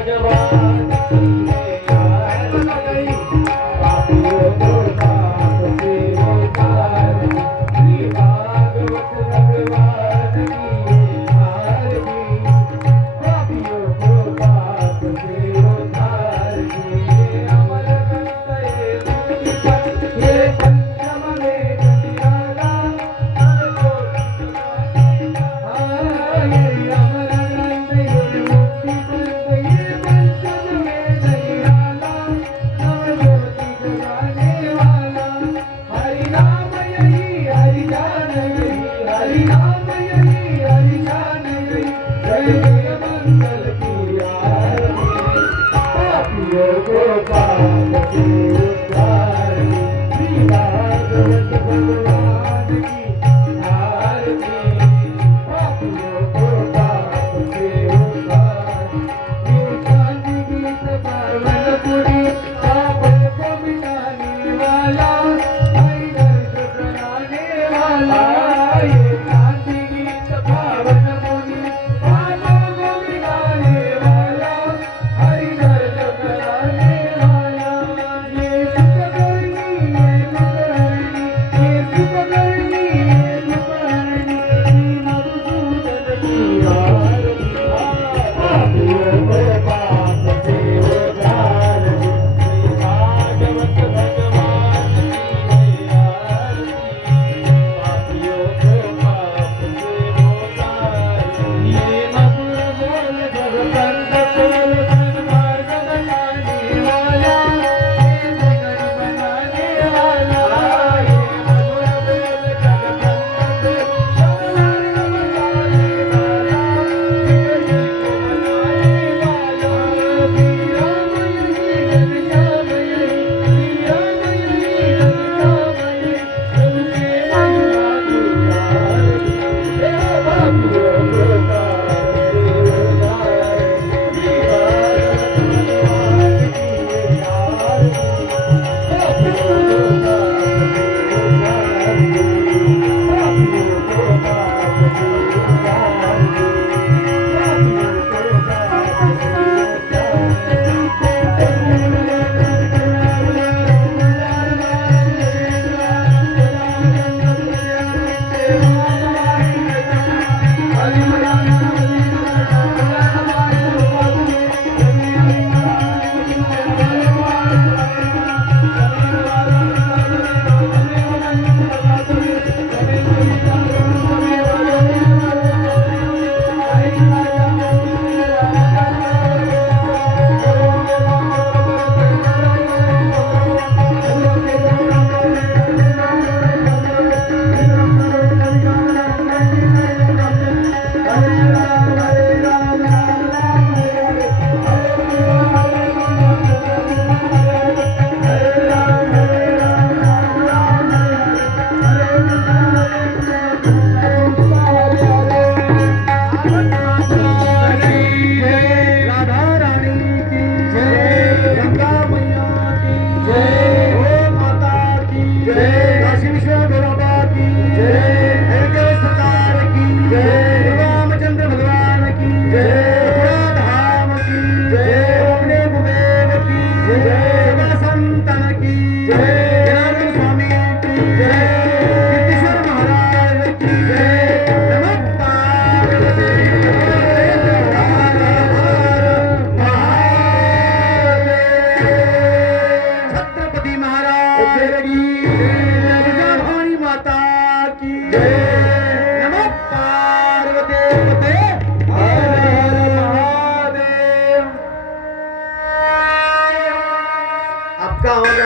ಭಗವಾನ್